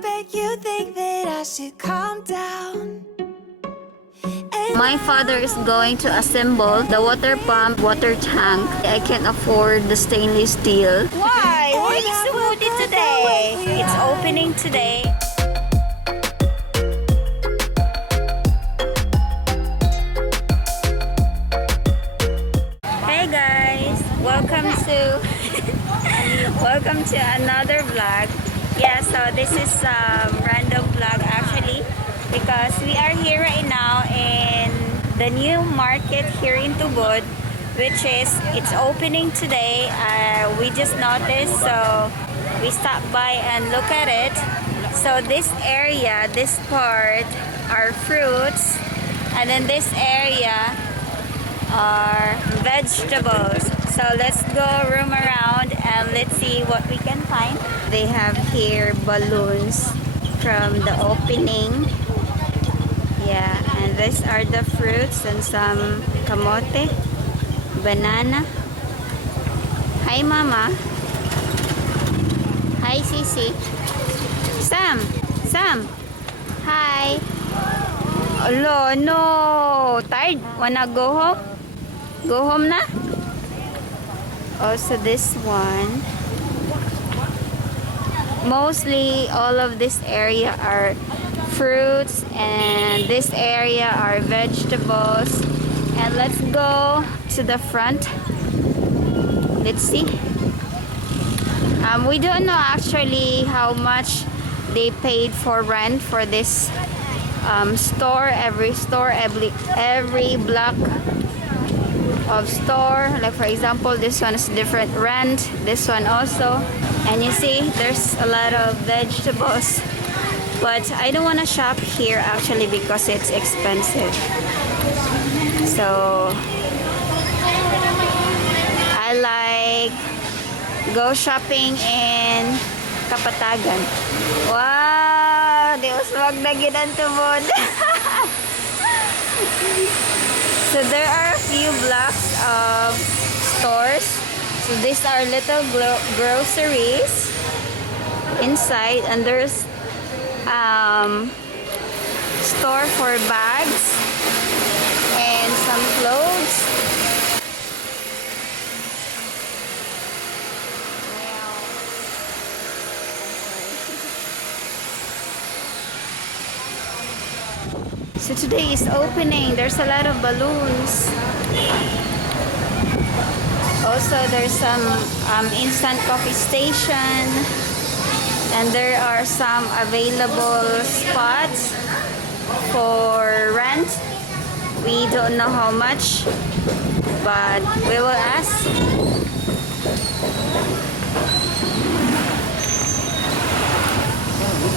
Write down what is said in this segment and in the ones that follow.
bet you think that I should calm down. My father is going to assemble the water pump, water tank. I can't afford the stainless steel. Why? Why is so moody today? It's opening today. Hey guys, welcome to welcome to another vlog. Yeah, so this is random vlog actually, because we are here right now in the new market here in Tubod, which is it's opening today. We just noticed, so we stopped by and look at it. So this area, this part are fruits, and then this area are vegetables. So let's go roam around and let's see what we can find. They have here balloons from the opening. Yeah, and these are the fruits and some kamote, banana. Hi Mama. Hi Sisi. Sam. Hi. Hello, no. Tired? Wanna go home? Go home na? Also this one. Mostly all of this area are fruits and this area are vegetables. And let's go to the front. Let's see. We don't know actually how much they paid for rent for this store. Every block of store, like for example this one is different rent, this one also. And you see there's a lot of vegetables, but I don't want to shop here actually because it's expensive. So I like go shopping in Kapatagan. Wow, di uswag na gid ang tubod. So there are a few blocks of stores. So these are little groceries inside, and there's store for bags and some clothes. So today is opening. There's a lot of balloons. Also, there's some instant coffee station, and there are some available spots for rent. We don't know how much, but we will ask.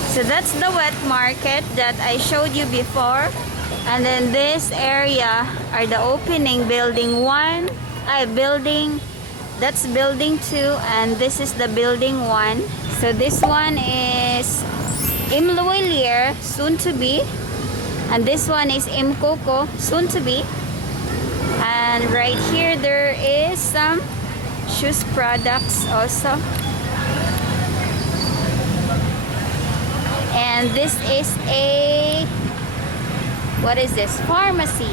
So that's the wet market that I showed you before. And then this area are the opening building 1. That's building 2, and this is the building 1. So this one is Imluwilier, soon to be. And this one is Imcoco, soon to be. And right here there is some shoes products also. And this is a, what is this? Pharmacy.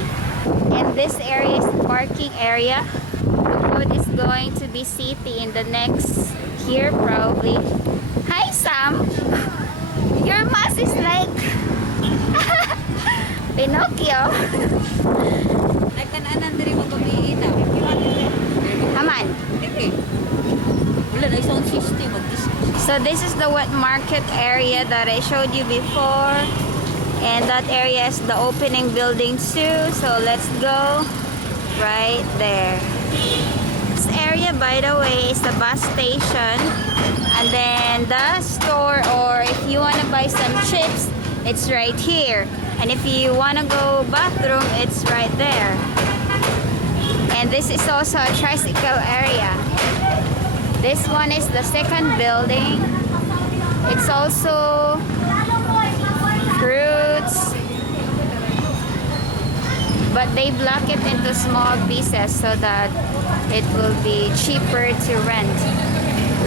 And this area is the parking area. The food is going to be city in the next year probably. Hi Sam! Your mask is like Pinocchio. Haman. So this is the wet market area that I showed you before, and that area is the opening building 2. So let's go right there. This area, by the way, is the bus station, and then the store, or if you want to buy some chips, it's right here. And if you want to go bathroom, it's right there. And this is also a tricycle area. This one is the second building. It's also fruits, but they block it into small pieces so that it will be cheaper to rent,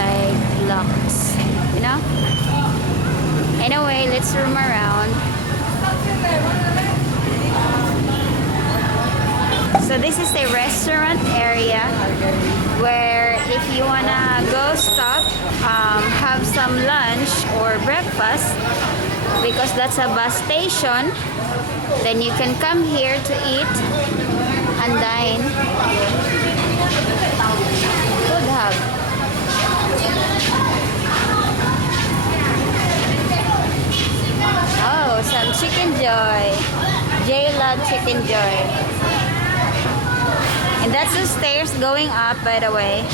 like blocks, you know. Anyway, let's roam around. So this is a restaurant area where if you wanna go stop, have some lunch or breakfast, because that's a bus station, then you can come here to eat and dine. Good hug. Oh, some chicken joy. Jay love chicken joy. And that's the stairs going up, by the way.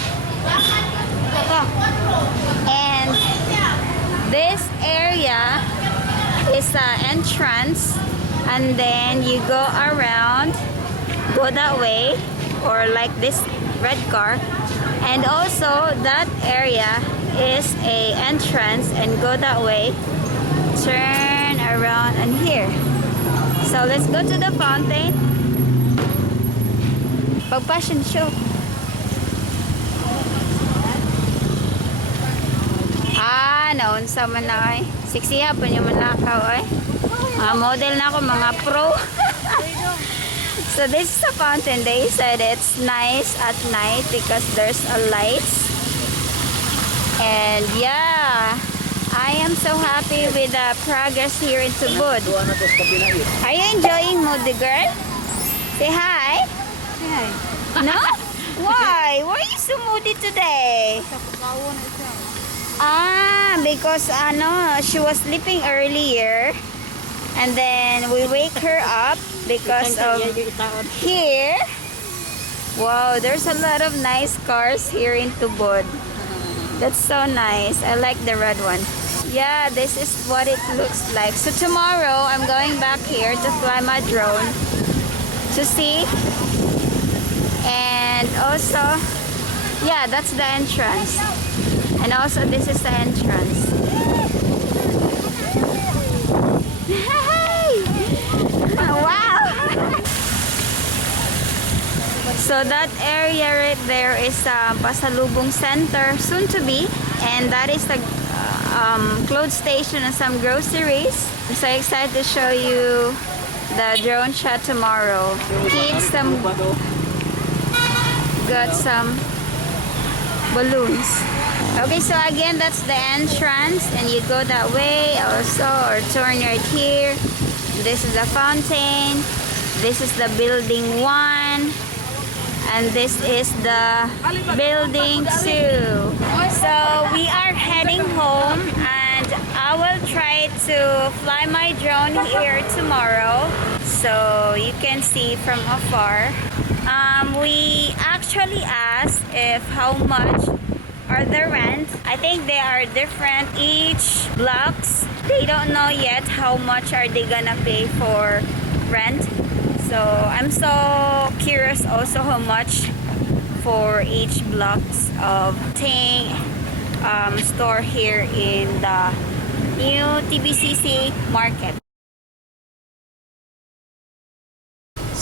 And this area is the entrance, and then you go around, go that way, or like this red car, and also that area is a entrance, and go that way, turn around, and here. So let's go to the fountain. Pag-fashion show. Naunsa man na ay. Sexy hapon yung manakaw ay. Mga model na ako, mga pro. So this is a fountain. They said it's nice at night because there's a lights. And yeah, I am so happy with the progress here in Tubod. Are you enjoying moody girl? Say hi. Hi. No? Why? Why are you so moody today? Because she was sleeping earlier, and then we wake her up because of here. Wow, there's a lot of nice cars here in Tubod. That's so nice. I like the red one. Yeah, this is what it looks like. So tomorrow I'm going back here to fly my drone to see. And also, yeah, that's the entrance. And also this is the entrance. Hey! Wow! So that area right there is Pasalubong Center, soon to be. And that is the clothes station and some groceries. I'm so excited to show you the drone shot tomorrow. Kids, got some balloons. Okay, so again, that's the entrance, and you go that way also, or turn right here. This is the fountain. This is the building 1, and this is the building 2. So we are heading home, and I will try to fly my drone here tomorrow, so you can see from afar. We actually asked if how much are the rent. I think they are different each blocks. They don't know yet how much are they gonna pay for rent. So I'm so curious also how much for each blocks of thing store here in the new TBCC market.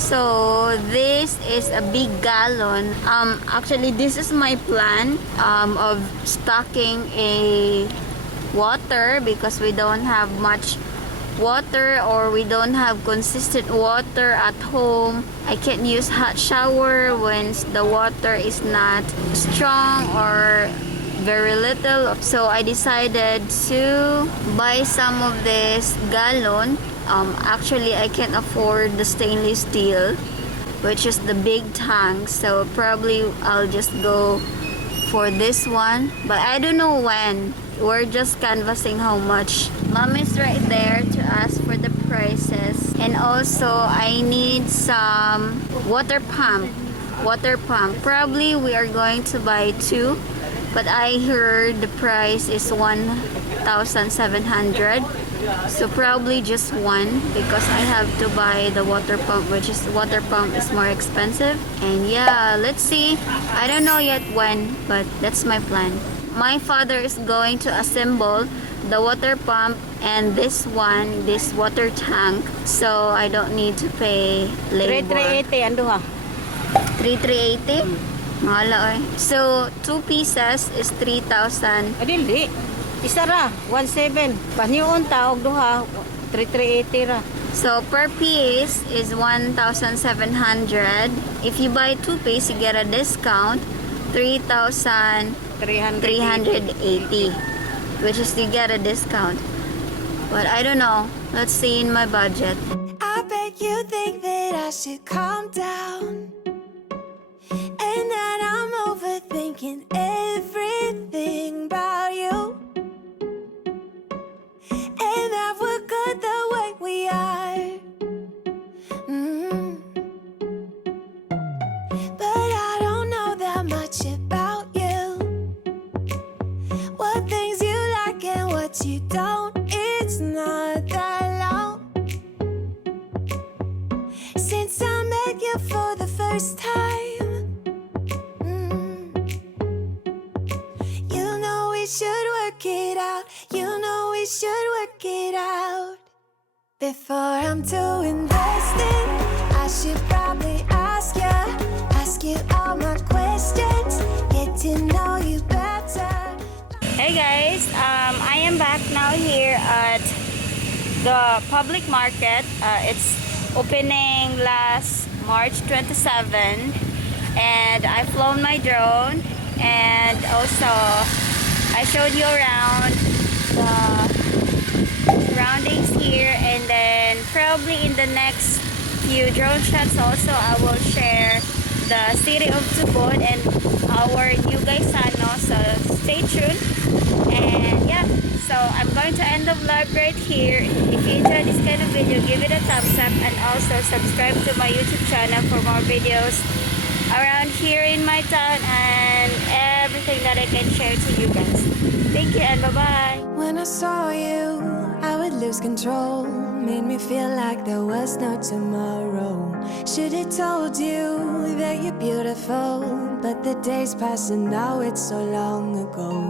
So this is a big gallon. Actually this is my plan of stocking a water, because we don't have much water, or we don't have consistent water at home. I can't use hot shower when the water is not strong or very little. So I decided to buy some of this gallon. Actually I can't afford the stainless steel, which is the big tank, so probably I'll just go for this one, but I don't know when. We're just canvassing how much. Mom is right there to ask for the prices. And also I need some water pump. Probably we are going to buy 2, but I heard the price is 1,700. So probably just 1, because I have to buy the water pump, which is water pump is more expensive. And yeah, let's see. I don't know yet when, but that's my plan. My father is going to assemble the water pump and this one, this water tank, so I don't need to pay labor. 3,380 ando ha. 3,380? Wala eh. So 2 pieces is 3,000. Adili. Isa ra, 1.7. Paniun ta og duha, 3.380 ra. So per piece is 1,700. If you buy 2 piece, you get a discount 3,380, which is you get a discount. But I don't know. Let's see in my budget. I bet you think that I should calm down, and that I'm overthinking everything about you, and that we're good the way we are. But I don't know that much about you, what things you like and what you don't. It's not that long since I met you for the first time. You know we should work it out. You know we should work it out. Before I'm too invested, I should probably ask you all my questions, get to know you better. Hey guys, I am back now here at the public market. It's opening last March 27, and I flown my drone, and also I showed you around the surroundings here, and then probably in the next few drone shots also I will share the city of Tubod and our new Gaisano, so stay tuned. And yeah, so I'm going to end the vlog right here. If you enjoyed this kind of video, give it a thumbs up, and also subscribe to my YouTube channel for more videos around here in my town and everything that I can share to you guys. Thank you and bye-bye. When I saw you, I would lose control. Made me feel like there was no tomorrow. Should've told you that you're beautiful, but the days pass and now it's so long ago.